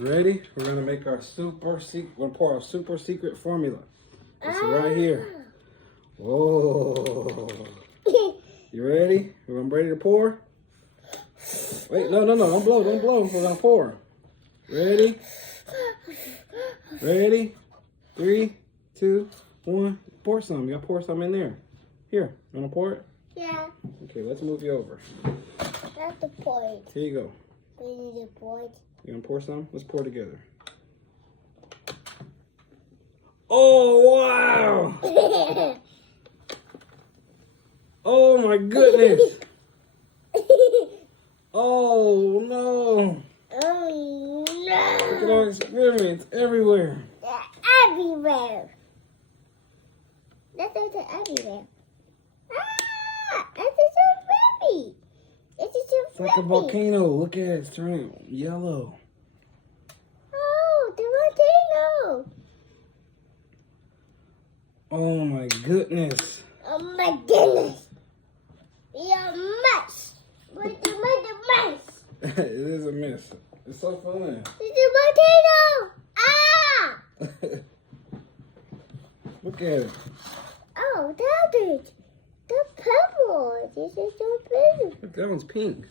Ready? We're gonna make our super secret. We're gonna pour our super secret formula. It's right here. Whoa! You ready? I'm ready to pour. Wait, no! Don't blow! We're gonna pour. Ready? Ready? 3, 2, 1. Pour some. You gotta pour some in there. Here, you wanna pour it? Yeah. Okay, let's move you over. That's the point. Here you go. We need a point. You gonna pour some? Let's pour together. Oh, wow! Oh, my goodness! Oh, no! Oh, Look no. at our experiments everywhere. They're everywhere. That's also everywhere. Ah! This is so pretty. This is so It's like a volcano. Look at it. It's turning yellow. Oh, the volcano. Oh, my goodness. Oh, my goodness. We are mice. We're the mice. It is a mess. It's so fun. It's a volcano. Ah! Look at it. Oh, that's it. The purple. This is so pretty. Look, that one's pink.